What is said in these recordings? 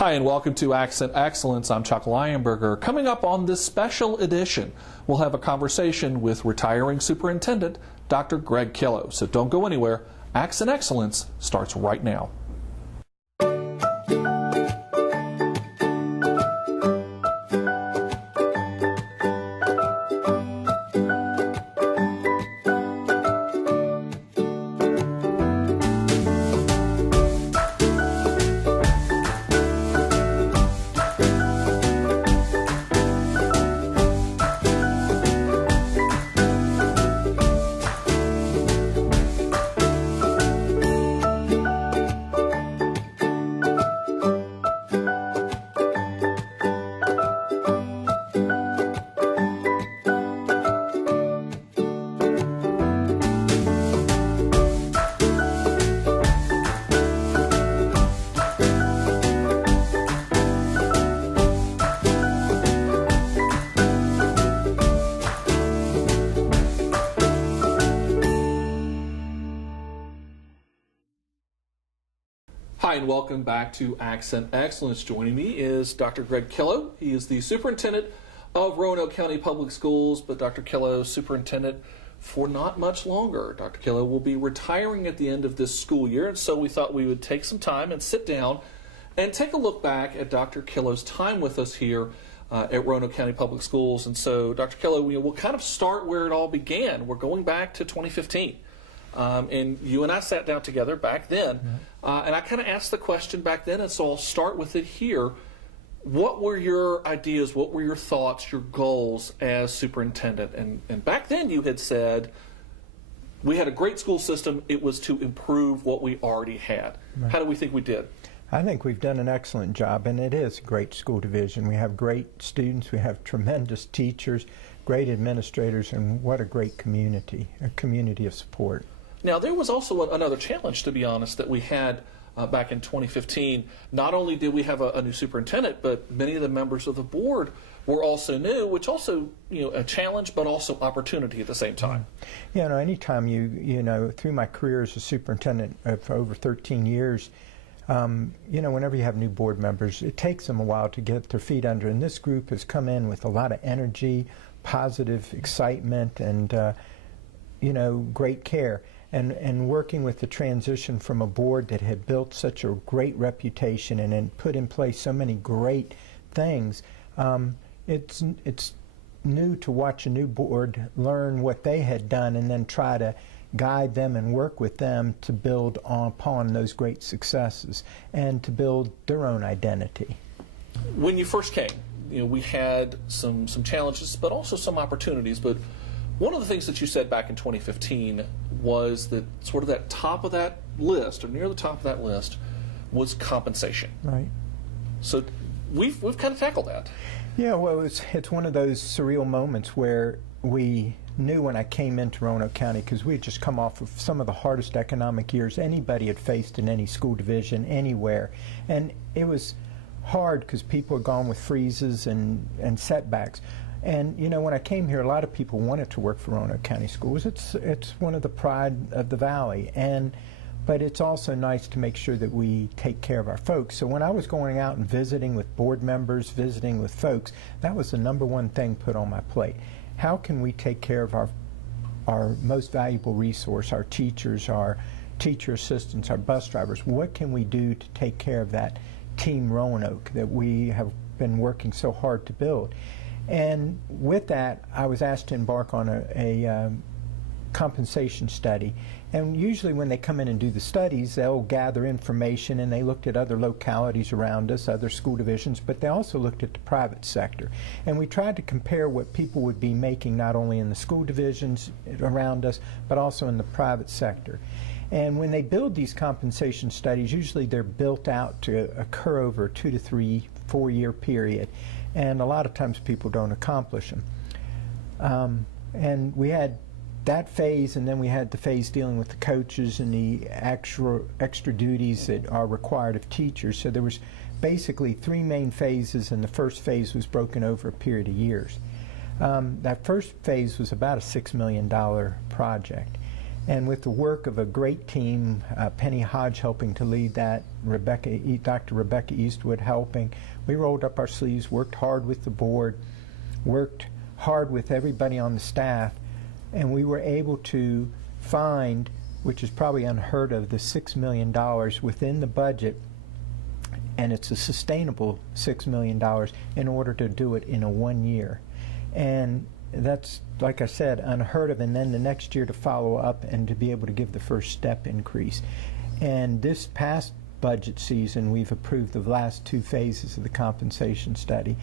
Hi, and welcome to Accent Excellence. I'm Chuck Lionberger. Coming up on this special edition, we'll have a conversation with retiring Superintendent Dr. Greg Killough. So don't go anywhere. Accent Excellence starts right now. Hi, and welcome back to Accent Excellence. Joining me is Dr. Greg Killough. He is the Superintendent of Roanoke County Public Schools, but Dr. Killough, Superintendent for not much longer. Dr. Killough will be retiring at the end of this school year, and so we thought we would take some time and sit down and take a look back at Dr. Killough's time with us here at Roanoke County Public Schools. And so, Dr. Killough, we'll kind of start where it all began. We're going back to 2015. And you and I sat down together back then, and I kind of asked the question back then, and so I'll start with it here. What were your ideas, what were your thoughts, your goals as superintendent? And back then you had said, we had a great school system, it was to improve what we already had. Right. How do we think we did? I think we've done an excellent job, and it is a great school division. We have great students, we have tremendous teachers, great administrators, and what a great community, a community of support. Now, there was also another challenge, to be honest, that we had back in 2015. Not only did we have a new superintendent, but many of the members of the board were also new, which also, a challenge, but also opportunity at the same time. Yeah, anytime through my career as a superintendent for over 13 years, whenever you have new board members, it takes them a while to get their feet under. And this group has come in with a lot of energy, positive excitement, and, great care. And working with the transition from a board that had built such a great reputation and then put in place so many great things, it's new to watch a new board learn what they had done and then try to guide them and work with them to build upon those great successes and to build their own identity. When you first came, we had some challenges, but also some opportunities. But one of the things that you said back in 2015 was that sort of that top of that list, or near the top of that list, was compensation. Right. So we've kind of tackled that. Yeah, well, it's one of those surreal moments where we knew when I came into Roanoke County, because we had just come off of some of the hardest economic years anybody had faced in any school division anywhere. And it was hard because people had gone with freezes and setbacks. And when I came here, a lot of people wanted to work for Roanoke County Schools. It's one of the pride of the valley, but it's also nice to make sure that we take care of our folks. So when I was going out and visiting with board members, visiting with folks, that was the number one thing put on my plate. How can we take care of our most valuable resource, our teachers, our teacher assistants, our bus drivers? What can we do to take care of that Team Roanoke that we have been working so hard to build? And with that, I was asked to embark on a compensation study. And usually when they come in and do the studies, they'll gather information, and they looked at other localities around us, other school divisions, but they also looked at the private sector. And we tried to compare what people would be making not only in the school divisions around us, but also in the private sector. And when they build these compensation studies, usually they're built out to occur over a 2 to 3, 4-year period. And a lot of times people don't accomplish them. And we had that phase, and then we had the phase dealing with the coaches and the extra duties that are required of teachers. So there was basically 3 main phases, and the first phase was broken over a period of years. That first phase was about a $6 million project. And with the work of a great team, Penny Hodge helping to lead that, Dr. Rebecca Eastwood helping, we rolled up our sleeves, worked hard with the board, worked hard with everybody on the staff, and we were able to find, which is probably unheard of, the $6 million within the budget, and it's a sustainable $6 million in order to do it in a 1 year. And that's, like I said, unheard of, and then the next year to follow up and to be able to give the first step increase. And this past budget season, we've approved the last 2 phases of the compensation study,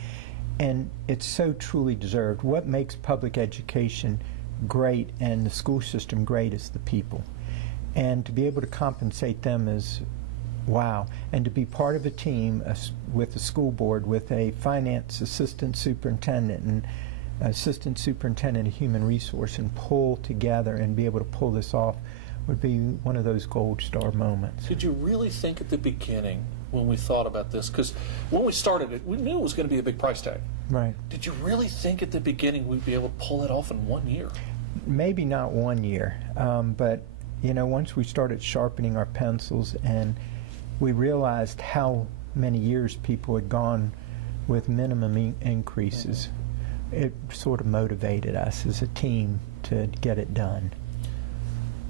and it's so truly deserved. What makes public education great and the school system great is the people. And to be able to compensate them is wow. And to be part of a team with the school board, with a finance assistant superintendent and assistant superintendent of human resource, and pull together and be able to pull this off would be one of those gold star moments. Did you really think at the beginning when we thought about this, because when we started it, we knew it was going to be a big price tag. Right. Did you really think at the beginning we'd be able to pull it off in 1 year? Maybe not 1 year, but you know, once we started sharpening our pencils and we realized how many years people had gone with minimum increases, it sort of motivated us as a team to get it done.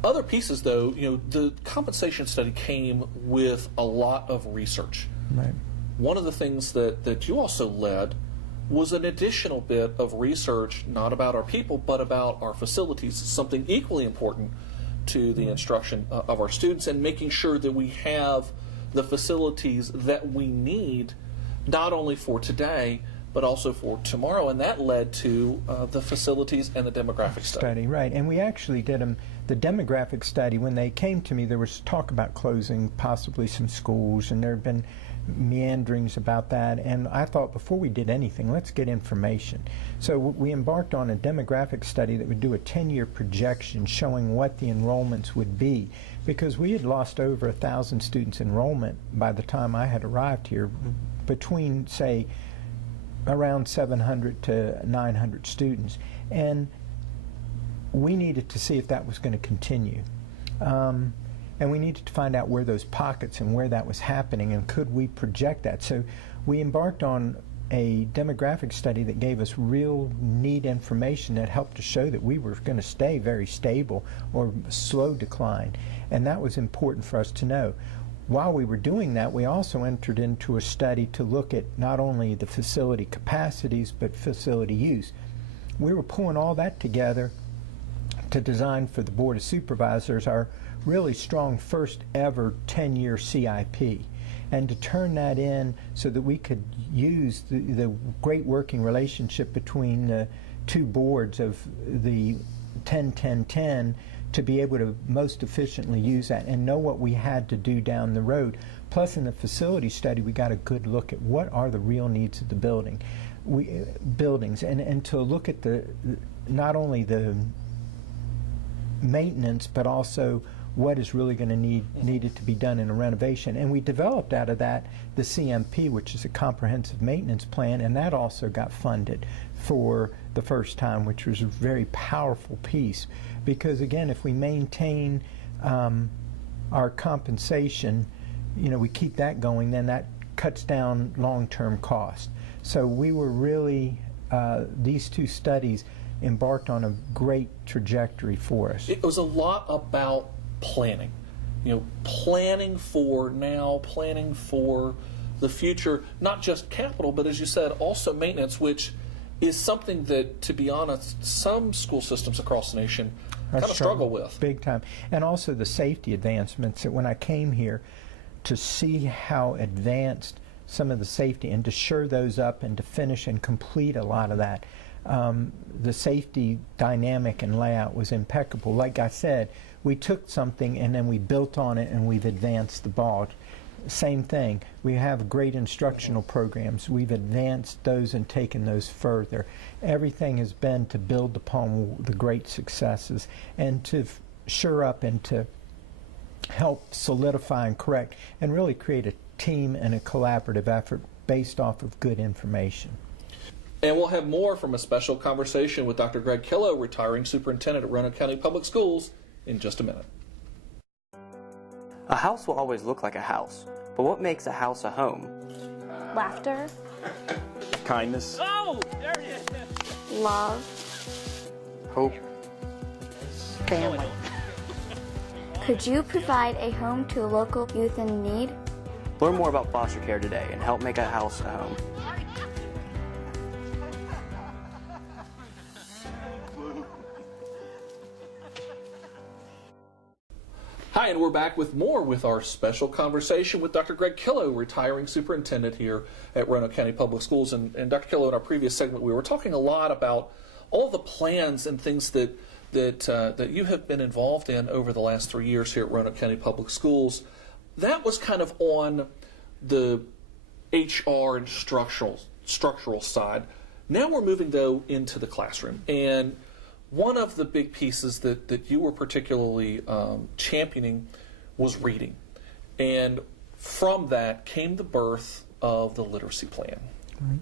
Other pieces, though, you know, the compensation study came with a lot of research. Right. One of the things that you also led was an additional bit of research, not about our people, but about our facilities, something equally important to the instruction of our students, and making sure that we have the facilities that we need, not only for today, but also for tomorrow. And that led to the facilities and the demographic study. Right. And we actually did the demographic study. When they came to me, there was talk about closing possibly some schools, and there had been meanderings about that, and I thought before we did anything, let's get information. So we embarked on a demographic study that would do a 10-year projection showing what the enrollments would be, because we had lost over 1,000 students enrollment by the time I had arrived here, between, say, around 700 to 900 students, and we needed to see if that was going to continue. And we needed to find out where those pockets and where that was happening, and could we project that. So we embarked on a demographic study that gave us real neat information that helped to show that we were going to stay very stable or slow decline. And that was important for us to know. While we were doing that, we also entered into a study to look at not only the facility capacities, but facility use. We were pulling all that together to design for the Board of Supervisors our really strong first ever 10-year CIP, and to turn that in so that we could use the great working relationship between the two boards of the 10-10-10 to be able to most efficiently use that and know what we had to do down the road. Plus, in the facility study, we got a good look at what are the real needs of the buildings, and to look at not only the maintenance, but also what is really going to needed to be done in a renovation. And we developed out of that the CMP, which is a comprehensive maintenance plan, and that also got funded for the first time, which was a very powerful piece, because again, if we maintain our compensation, you know, we keep that going, then that cuts down long-term cost. So we were really, these two studies embarked on a great trajectory for us. It was a lot about planning, you know, planning for now, planning for the future, not just capital, but as you said, also maintenance, which is something that, to be honest, some school systems across the nation kind of struggle with. Big time. And also the safety advancements, that when I came here to see how advanced some of the safety, and to shore those up and to finish and complete a lot of that, the safety dynamic and layout was impeccable. Like I said, we took something and then we built on it and we've advanced the ball. Same thing. We have great instructional programs. We've advanced those and taken those further. Everything has been to build upon the great successes and to shore up and to help solidify and correct and really create a team and a collaborative effort based off of good information. And we'll have more from a special conversation with Dr. Greg Killough, retiring superintendent at Roanoke County Public Schools, in just a minute. A house will always look like a house, but what makes a house a home? Laughter. Kindness. Oh, there it is. Love. Hope. Family. Could you provide a home to a local youth in need? Learn more about foster care today and help make a house a home. Hi, and we're back with more with our special conversation with Dr. Greg Killough, retiring superintendent here at Roanoke County Public Schools. And Dr. Killough, in our previous segment, we were talking a lot about all the plans and things that you have been involved in over the last 3 years here at Roanoke County Public Schools. That was kind of on the HR and structural side. Now we're moving, though, into the classroom. And one of the big pieces that you were particularly championing was reading. And from that came the birth of the literacy plan. Right.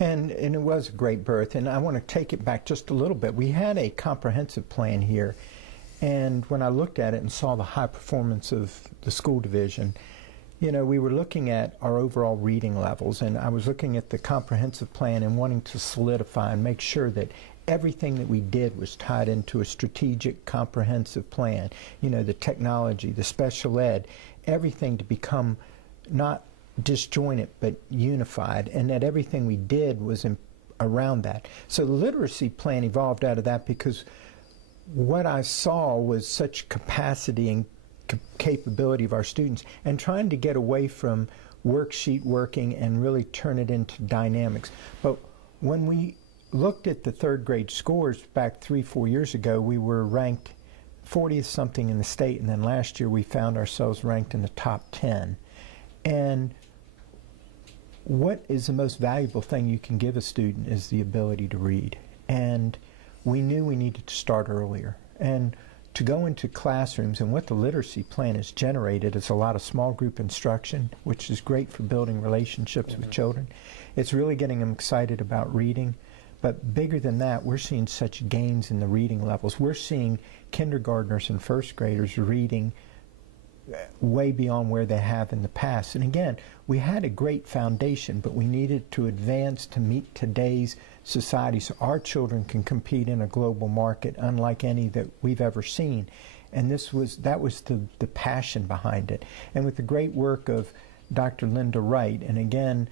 And it was a great birth, and I want to take it back just a little bit. We had a comprehensive plan here, and when I looked at it and saw the high performance of the school division, you know, we were looking at our overall reading levels, and I was looking at the comprehensive plan and wanting to solidify and make sure that everything that we did was tied into a strategic, comprehensive plan. You know, the technology, the special ed, everything to become not disjointed but unified, and that everything we did was around that. So the literacy plan evolved out of that, because what I saw was such capacity and capability of our students, and trying to get away from worksheet working and really turn it into dynamics. But when we looked at the third grade scores back 3-4 years ago, we were ranked 40th something in the state, and then last year we found ourselves ranked in the top 10. And what is the most valuable thing you can give a student is the ability to read. And we knew we needed to start earlier. And to go into classrooms, and what the literacy plan has generated is a lot of small group instruction, which is great for building relationships with children. It's really getting them excited about reading. But bigger than that, we're seeing such gains in the reading levels. We're seeing kindergartners and first graders reading way beyond where they have in the past. And again, we had a great foundation, but we needed to advance to meet today's society so our children can compete in a global market unlike any that we've ever seen. And that was the passion behind it. And with the great work of Dr. Linda Wright, and again,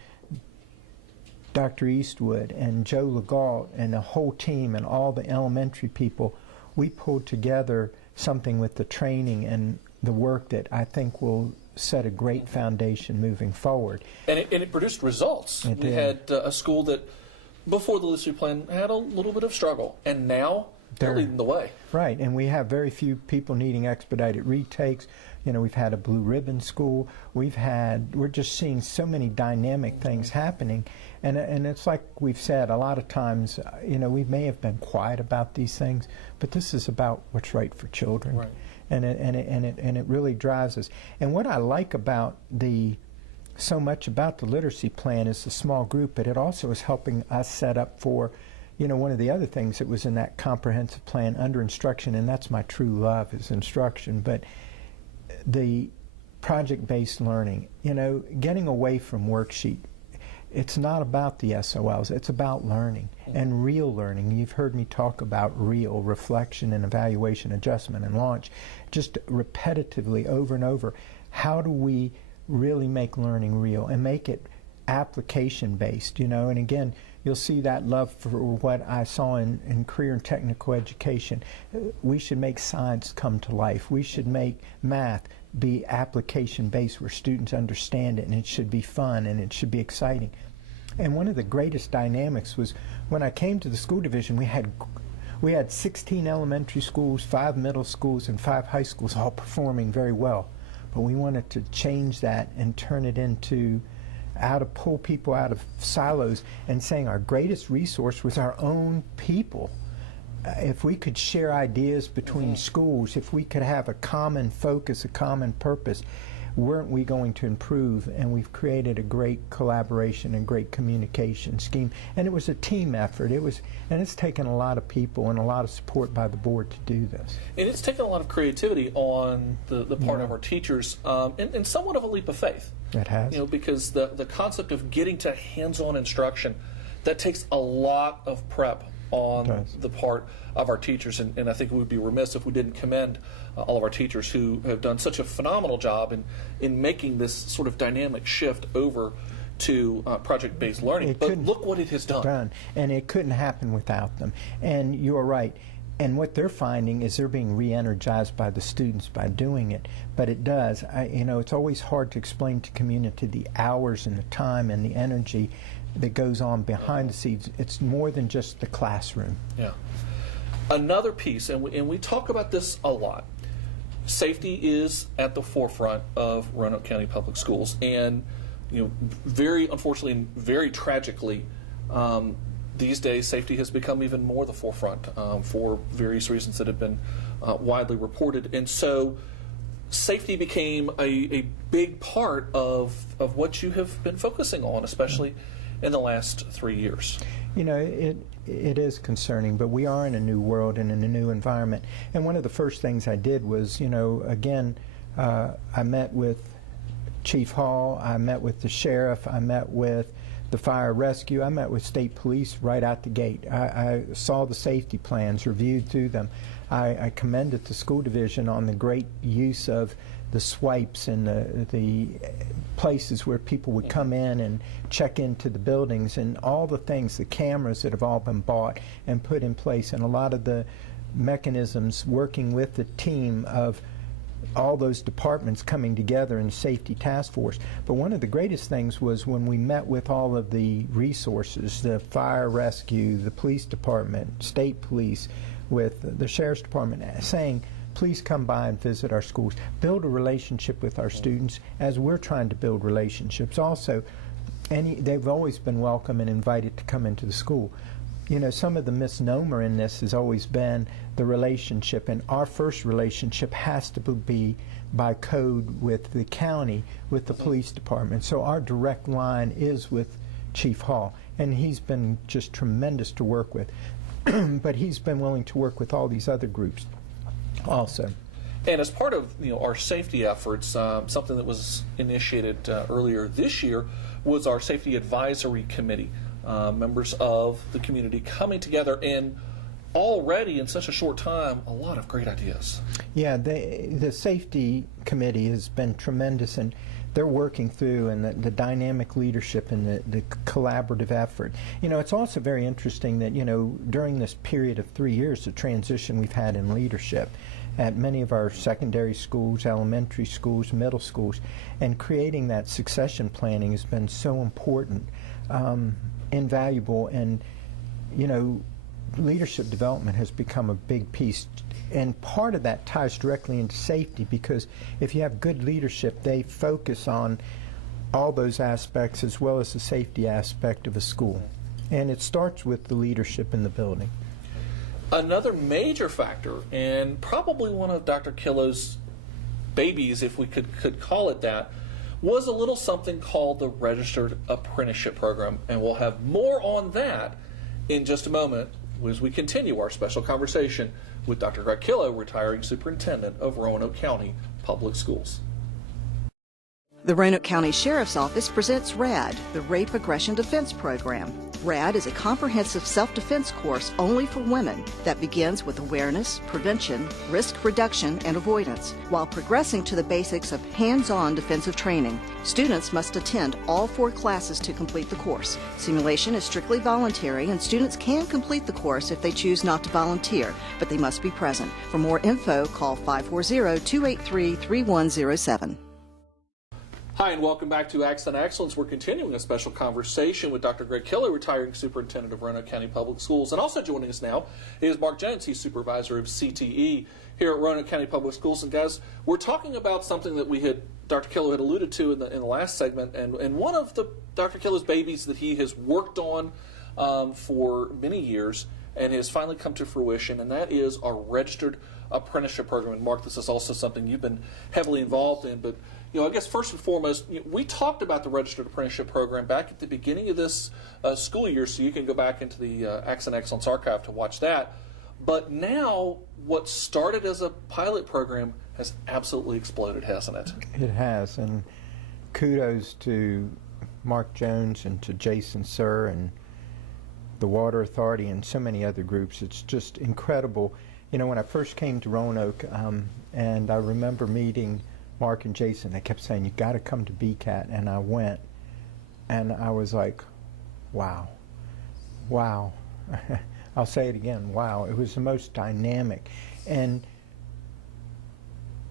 Dr. Eastwood and Joe Legault and the whole team and all the elementary people, we pulled together something with the training and the work that I think will set a great foundation moving forward. And it produced results. We had a school that, before the literacy plan, had a little bit of struggle, and now they're leading the way. Right, and we have very few people needing expedited retakes. You know, we've had a blue ribbon school. We're just seeing so many dynamic things happening. And it's like we've said a lot of times, you know, we may have been quiet about these things, but this is about what's right for children. Right. And it really drives us. And what I like about so much about the literacy plan is the small group, but it also is helping us set up for, you know, one of the other things that was in that comprehensive plan under instruction, and that's my true love is instruction, but the project-based learning, you know, getting away from worksheet. It's not about the SOLs, it's about learning and real learning. You've heard me talk about real reflection and evaluation, adjustment and launch, just repetitively over and over. How do we really make learning real and make it application-based, you know? And again, you'll see that love for what I saw in career and technical education. We should make science come to life. We should make math be application-based where students understand it, and it should be fun and it should be exciting. And one of the greatest dynamics was when I came to the school division, we had 16 elementary schools, 5 middle schools, and 5 high schools all performing very well. But we wanted to change that and turn it into pull people out of silos and saying our greatest resource was our own people. If we could share ideas between schools, if we could have a common focus, a common purpose, weren't we going to improve? And we've created a great collaboration and great communication scheme. And it was a team effort. And it's taken a lot of people and a lot of support by the board to do this. And it's taken a lot of creativity on the part of our teachers, and somewhat of a leap of faith. It has. Because the concept of getting to hands-on instruction, that takes a lot of prep on the part of our teachers, and I think we would be remiss if we didn't commend all of our teachers who have done such a phenomenal job in making this sort of dynamic shift over to project-based learning. But look what it has done. And it couldn't happen without them. And you're right. And what they're finding is they're being re-energized by the students by doing it. But it does. It's always hard to explain to community the hours and the time and the energy that goes on behind the scenes. It's more than just the classroom. Yeah. Another piece, and we talk about this a lot, safety is at the forefront of Roanoke County Public Schools. And, very unfortunately and very tragically, these days safety has become even more the forefront for various reasons that have been widely reported. And so safety became a big part of what you have been focusing on, especially in the last 3 years. It is concerning, but we are in a new world and in a new environment. And one of the first things I did was, I met with Chief Hall, I met with the sheriff, I met with the fire rescue, I met with state police right out the gate. I saw the safety plans, reviewed through them. I commended the school division on the great use of the swipes and the places where people would come in and check into the buildings, and all the things, the cameras that have all been bought and put in place, and a lot of the mechanisms working with the team of all those departments coming together in a safety task force. But one of the greatest things was when we met with all of the resources, the fire rescue, the police department, state police, with the sheriff's department, saying, please come by and visit our schools. Build a relationship with our students as we're trying to build relationships. Also, they've always been welcome and invited to come into the school. Some of the misnomer in this has always been the relationship, and our first relationship has to be by code with the county, with the police department. So our direct line is with Chief Hall, and he's been just tremendous to work with. But he's been willing to work with all these other groups also. And as part of our safety efforts, something that was initiated earlier this year was our Safety Advisory Committee. Members of the community coming together, and already in such a short time, a lot of great ideas. Yeah, the safety committee has been tremendous, and they're working through, and the dynamic leadership and the collaborative effort. It's also very interesting that, during this period of 3 years, the transition we've had in leadership at many of our secondary schools, elementary schools, middle schools, and creating that succession planning has been so important. Invaluable, and leadership development has become a big piece, and part of that ties directly into safety, because if you have good leadership, they focus on all those aspects as well as the safety aspect of a school, and it starts with the leadership in the building. Another major factor, and probably one of Dr. Killough's babies, if we could call it that, was a little something called the Registered Apprenticeship Program. And we'll have more on that in just a moment as we continue our special conversation with Dr. Greg Killough, retiring superintendent of Roanoke County Public Schools. The Roanoke County Sheriff's Office presents RAD, the Rape Aggression Defense Program. RAD is a comprehensive self-defense course only for women that begins with awareness, prevention, risk reduction, and avoidance, while progressing to the basics of hands-on defensive training. Students must attend all 4 classes to complete the course. Simulation is strictly voluntary, and students can complete the course if they choose not to volunteer, but they must be present. For more info, call 540-283-3107. Hi, and welcome back to Accent Excellence. We're continuing a special conversation with Dr. Greg Killough, retiring superintendent of Roanoke County Public Schools. And also joining us now is Mark Jones. He's supervisor of CTE here at Roanoke County Public Schools. And guys, we're talking about something that Dr. Killough had alluded to in the last segment, and one of Dr. Killough's babies that he has worked on for many years and has finally come to fruition, and that is our Registered Apprenticeship Program. And Mark, this is also something you've been heavily involved in, but I guess first and foremost, we talked about the Registered Apprenticeship Program back at the beginning of this school year, so you can go back into the Accent Excellence Archive to watch that. But now, what started as a pilot program has absolutely exploded, hasn't it? It has, and kudos to Mark Jones and to Jason Sir and the Water Authority and so many other groups. It's just incredible. When I first came to Roanoke, and I remember meeting Mark and Jason, they kept saying, "You got to come to BCAT," and I went, and I was like, wow. I'll say it again, wow. It was the most dynamic, and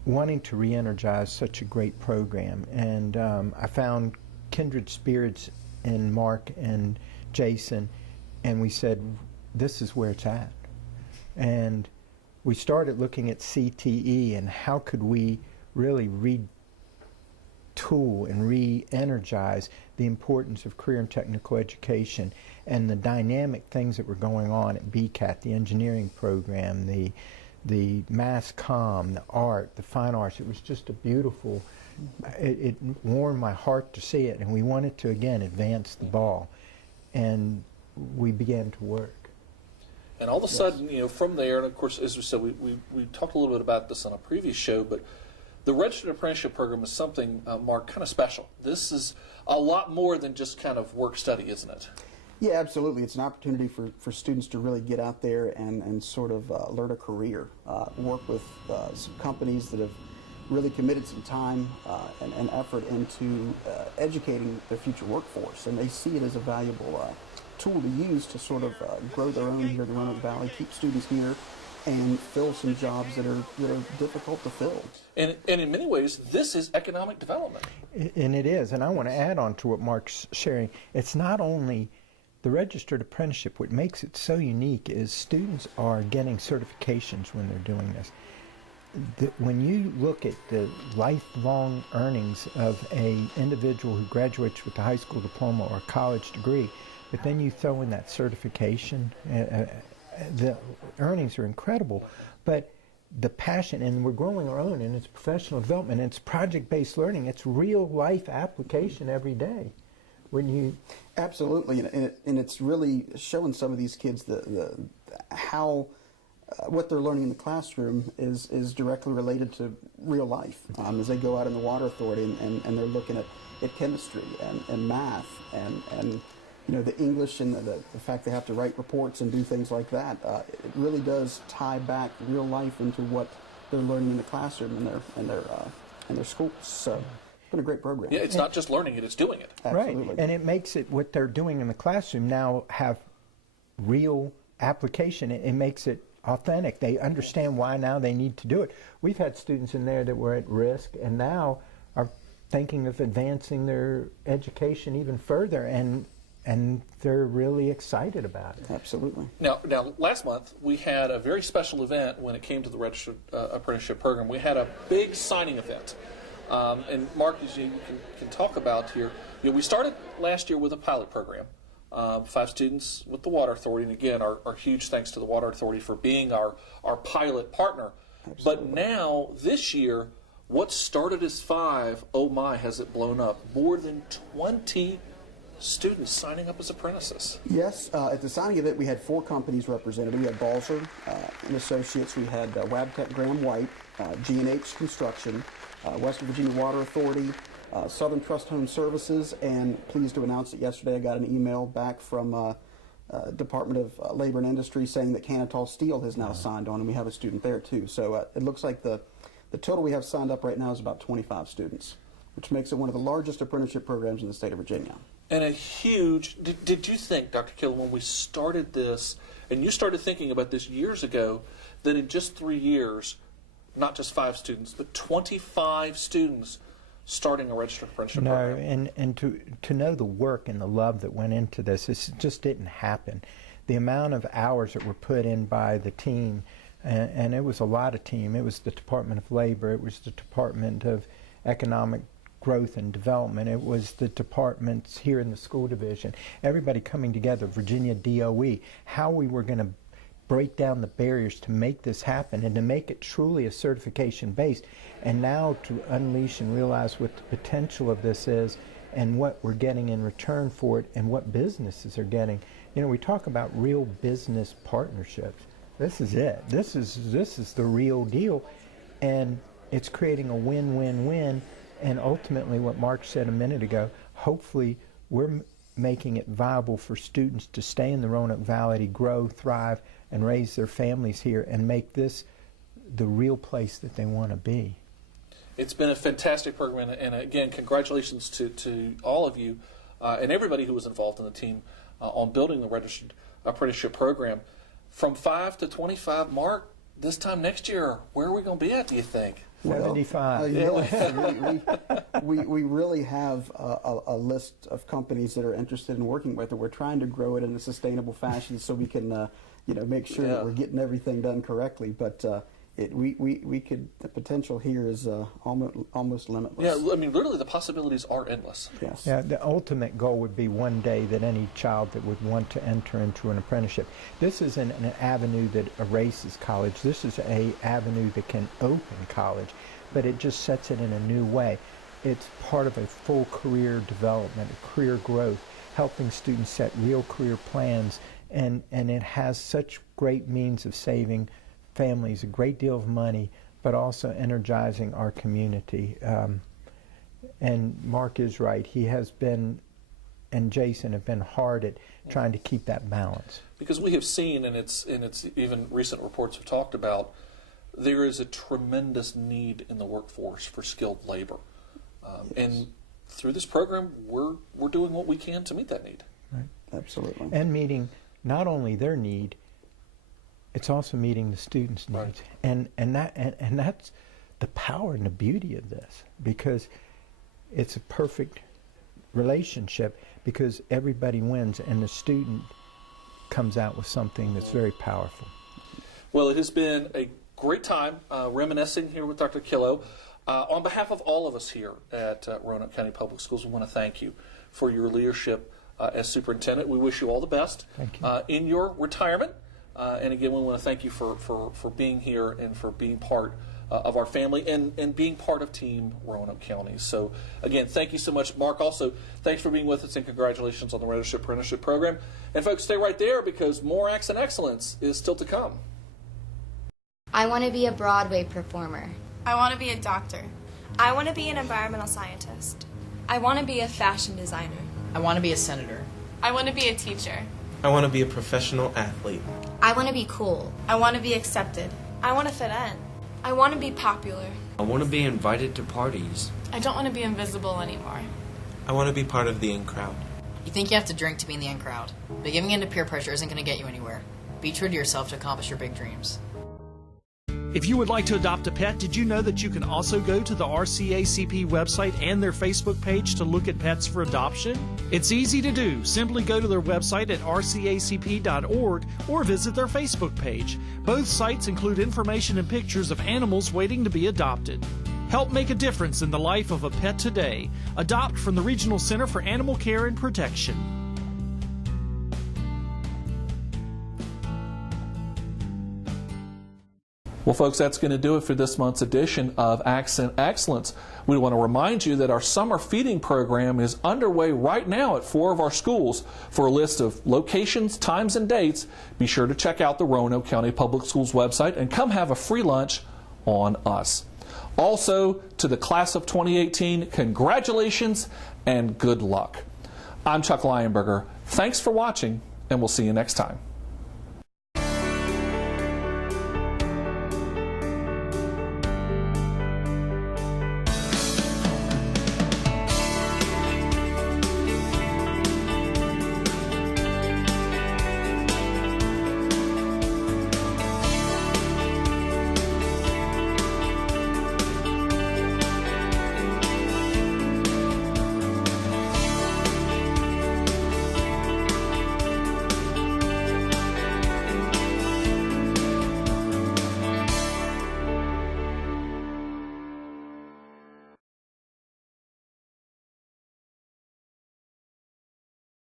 wanting to re-energize such a great program. And I found kindred spirits in Mark and Jason, and we said, this is where it's at. And we started looking at CTE and how could we really retool and re-energize the importance of career and technical education and the dynamic things that were going on at BCAT, the engineering program, the mass comm, the art, the fine arts. It was just a beautiful, it warmed my heart to see it, and we wanted to, again, advance the ball. And we began to work. And all of a sudden, from there, and of course, as we said, we talked a little bit about this on a previous show, but the Registered Apprenticeship Program is something, Mark, kind of special. This is a lot more than just kind of work study, isn't it? Yeah, absolutely. It's an opportunity for students to really get out there and sort of learn a career, work with some companies that have really committed some time and effort into educating their future workforce, and they see it as a valuable tool to use to sort of grow their own here in the Roanoke Valley, keep students here, and fill some jobs that are difficult to fill. And in many ways, this is economic development. And it is. And I want to add on to what Mark's sharing. It's not only the registered apprenticeship. What makes it so unique is students are getting certifications when they're doing this. When you look at the lifelong earnings of an individual who graduates with a high school diploma or a college degree, but then you throw in that certification, the earnings are incredible. But the passion, and we're growing our own, and it's professional development, and it's project-based learning, it's real-life application every day. When you absolutely, and it's really showing some of these kids how what they're learning in the classroom is directly related to real life as they go out in the Water Authority and they're looking at chemistry and math and the English and the fact they have to write reports and do things like that. It really does tie back real life into what they're learning in the classroom and their schools. So it's been a great program. Yeah, it's not just learning it, it's doing it. Absolutely. Right, and it makes it what they're doing in the classroom now have real application. It makes it authentic. They understand why now they need to do it. We've had students in there that were at risk and now are thinking of advancing their education even further, and they're really excited about it. Absolutely. Now, last month we had a very special event when it came to the Registered Apprenticeship Program. We had a big signing event. And Mark, as you can talk about here, we started last year with a pilot program. 5 students with the Water Authority, and again, our huge thanks to the Water Authority for being our pilot partner. Absolutely. But now, this year, what started as 5, oh my, has it blown up. More than 20 students signing up as apprentices. Yes, at the signing event we had 4 companies represented. We had Balzer and Associates, we had Wabtec Graham White, G&H Construction, Western Virginia Water Authority, Southern Trust Home Services, and pleased to announce that yesterday I got an email back from Department of Labor and Industry saying that Canatol Steel has now signed on, and we have a student there too. So it looks like the total we have signed up right now is about 25 students, which makes it one of the largest apprenticeship programs in the state of Virginia. And a huge, did you think, Dr. Killough, when we started this, and you started thinking about this years ago, that in just 3 years, not just 5 students, but 25 students starting a registered apprenticeship program? No, and to know the work and the love that went into this, this just didn't happen. The amount of hours that were put in by the team, and it was a lot of team. It was the Department of Labor, it was the Department of Economic Growth and Development, it was the departments here in the school division, everybody coming together, Virginia DOE, how we were going to break down the barriers to make this happen and to make it truly a certification based, and now to unleash and realize what the potential of this is and what we're getting in return for it and what businesses are getting. You know, we talk about real business partnerships. This is it. This is the real deal, and it's creating a win-win-win. And ultimately, what Mark said a minute ago, hopefully we're making it viable for students to stay in the Roanoke Valley, grow, thrive, and raise their families here and make this the real place that they want to be. It's been a fantastic program, and again, congratulations to all of you and everybody who was involved in the team on building the registered apprenticeship program. From 5 to 25, Mark, this time next year, where are we going to be at, do you think? 75. We really have a list of companies that are interested in working with it. We're trying to grow it in a sustainable fashion so we can make sure that we're getting everything done correctly. But the potential here is almost limitless. Yeah, I mean, literally the possibilities are endless. Yes. Yeah, the ultimate goal would be one day that any child that would want to enter into an apprenticeship. This isn't an avenue that erases college. This is an avenue that can open college, but it just sets it in a new way. It's part of a full career development, career growth, helping students set real career plans, and it has such great means of saving families a great deal of money, but also energizing our community. And Mark is right. He has been, and Jason have been hard at trying to keep that balance. Because we have seen, and it's even recent reports have talked about, there is a tremendous need in the workforce for skilled labor. Yes. And through this program, we're doing what we can to meet that need. Right. Absolutely. And meeting not only their need, it's also meeting the students' needs. Right. And that's the power and the beauty of this, because it's a perfect relationship, because everybody wins and the student comes out with something that's very powerful. Well, it has been a great time reminiscing here with Dr. Killough. On behalf of all of us here at Roanoke County Public Schools, we want to thank you for your leadership as superintendent. We wish you all the best in your retirement. And again, we want to thank you for being here and for being part of our family and being part of Team Roanoke County. So again, thank you so much. Mark, also, thanks for being with us, and congratulations on the Registered Apprenticeship Program. And folks, stay right there, because more Accent Excellence is still to come. I want to be a Broadway performer. I want to be a doctor. I want to be an environmental scientist. I want to be a fashion designer. I want to be a senator. I want to be a teacher. I want to be a professional athlete. I want to be cool. I want to be accepted. I want to fit in. I want to be popular. I want to be invited to parties. I don't want to be invisible anymore. I want to be part of the in crowd. You think you have to drink to be in the in crowd, but giving in to peer pressure isn't going to get you anywhere. Be true to yourself to accomplish your big dreams. If you would like to adopt a pet, did you know that you can also go to the RCACP website and their Facebook page to look at pets for adoption? It's easy to do. Simply go to their website at rcacp.org or visit their Facebook page. Both sites include information and pictures of animals waiting to be adopted. Help make a difference in the life of a pet today. Adopt from the Regional Center for Animal Care and Protection. Well, folks, that's going to do it for this month's edition of Accent Excellence. We want to remind you that our summer feeding program is underway right now at 4 of our schools. For a list of locations, times, and dates, be sure to check out the Roanoke County Public Schools website and come have a free lunch on us. Also, to the class of 2018, congratulations and good luck. I'm Chuck Lionberger. Thanks for watching, and we'll see you next time.